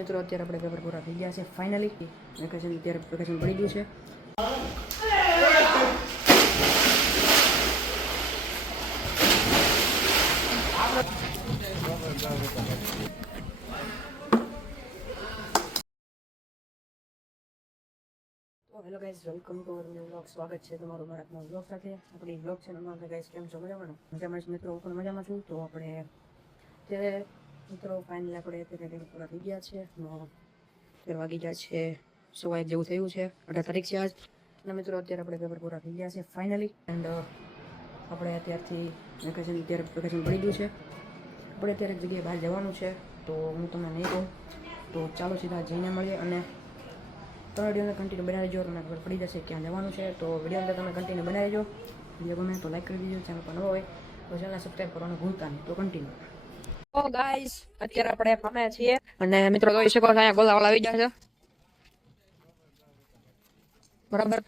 મિત્રો અત્યારે આપણે પેપર પૂરા થઈ ગયા છે ફાઇનલી. વેકેશન અત્યારે વેકેશન પડી ગયું છે. Hello guys, welcome to our new vlog. સ્વાગત છે તમારું મારા વ્લોગ સાથે. આપણી વ્લોગ ચેનલમાં આપણે ગાઈઝ કેમ છો? મજામાં? મજામાં મિત્રો, હું પણ મજામાં છું. તો આપણે અત્યારે મિત્રો ફાઇનલી આપણે અત્યારે પેપર પૂરા થઈ ગયા છે. અત્યારે વાગી ગયા છે 1:15 જેવું થયું છે. 18 તારીખ છે આજ. અને મિત્રો અત્યારે આપણે પેપર પૂરા થઈ ગયા છે ફાઇનલી. એન્ડ આપણે અત્યારથી વેકેશન પડી ગયું છે. આપણે અત્યારે એક જગ્યાએ બહાર જવાનું છે, તો હું તમને નહીં કહું. તો ચાલો સીધા જઈને મળીએ. અને તમે વિડીયોને કન્ટિન્યુ બનાવી દેજો, તમને ખબર પડી જશે ક્યાં જવાનું છે. તો વિડીયો અંદર તમે કન્ટિન્યુ બનાવી દેજો. વિડીયો ગમે તો લાઈક કરી દેજો. ચેનલ પર નવો હોય તો ચેનલ સબસ્ક્રાઈબ કરવાનું ભૂલતા નહીં. તો કન્ટિન્યુ. તો ગાઈસ, અત્યારે આપણે ફામે છીએ અને મિત્રો જોઈ શકો છો અહીંયા ગોલાવાળા આવી ગયા છે. બરાબર,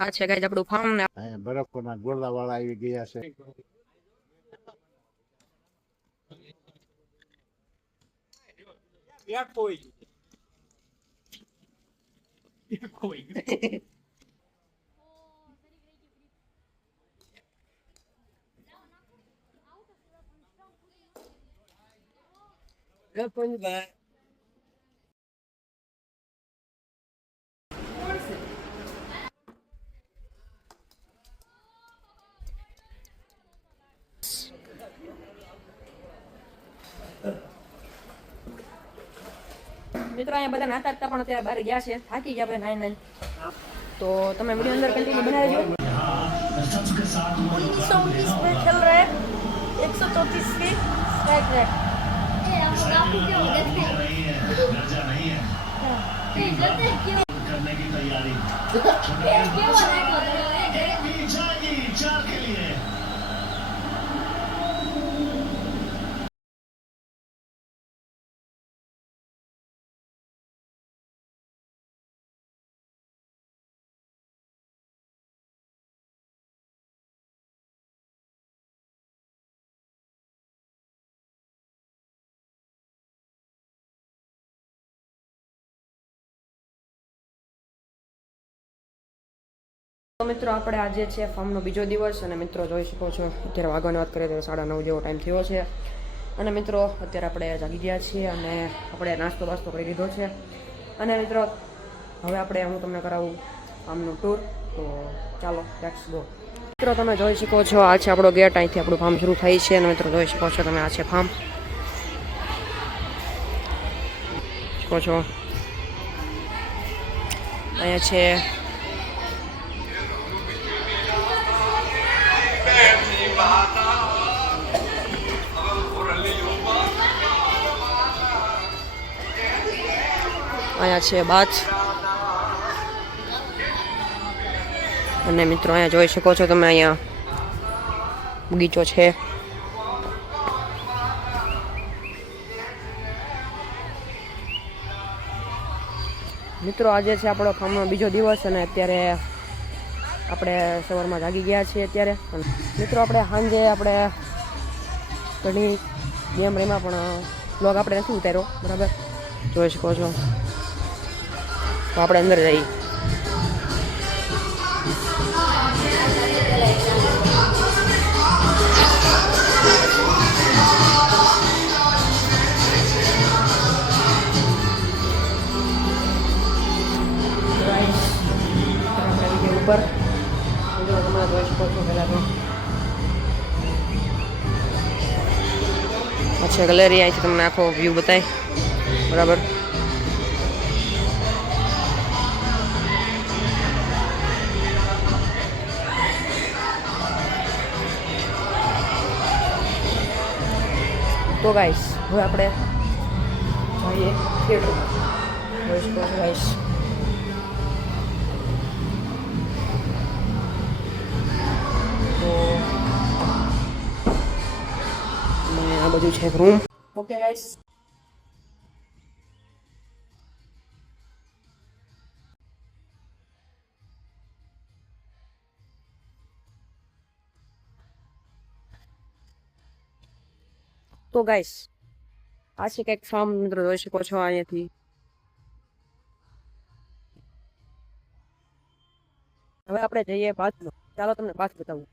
આ છે ગાઈસ આપણું ફાર્મ. ને બરફના ગોળાવાળા આવી ગયા છે. મિત્રો અહીંયા બધા નાતા હતા પણ અત્યારે બહાર ગયા છે. થાકી ગયા આપણે નાઈ. તો તમે વિડીયો અંદર કન્ટિન્યુ બનાવી દેજો. 19 पे खेल रहे 134 की स्ट्राइक रेट. તો મિત્રો આપણે આજે છે ફાર્મનો બીજો દિવસ. અને મિત્રો જોઈ શકો છો અત્યારે વાગવાની વાત કરીએ તો 9:30 જેવો ટાઈમ થયો છે. અને મિત્રો અત્યારે આપણે જાગી ગયા છીએ અને આપણે નાસ્તો બાસ્તો કરી લીધો છે. અને મિત્રો હવે હું તમને કરાવું ફાર્મનું ટૂર. તો ચાલો લેટ્સ ગો. મિત્રો તમે જોઈ શકો છો આ છે આપણો ગેટ. અહીંથી આપણું ફાર્મ શરૂ થાય છે. અને મિત્રો જોઈ શકો છો તમે આ છે ફાર્મ. શકો છો અહીંયા છે બાચ. અને મિત્રો અહીંયા જોઈ શકો છો તમે અહીંયા બગીચો છે. મિત્રો આજે છે આપણો ફાર્મનો બીજો દિવસ. અને અત્યારે આપણે સવારમાં જાગી ગયા છીએ. અત્યારે મિત્રો આપણે સાંજે ઘણી ગેમ રમ્યા પણ બ્લોગ આપણે નથી ઉતાર્યો. બરાબર, જોઈ શકો છો. તો આપણે અંદર જઈએ. ઉપર તમે જોઈ શકો છો. પહેલાં તો અચ્છા ગેલેરી. અહીંથી તમને આખો વ્યૂ બતાય. બરાબર, તો ગાઈસ હવે આપણે જઈએ થિયેટરમાં. જોઈ શકો છો ગાઈસ. તો આ બધું છે રૂમ. ઓકે ગાઈસ, તો ગાઈસ આ છે કંઈક ફાર્મ મિત્રો જોઈ શકો છો અહીંયાથી. હવે આપણે જઈએ પાછું. ચાલો તમને પાછું બતાવું.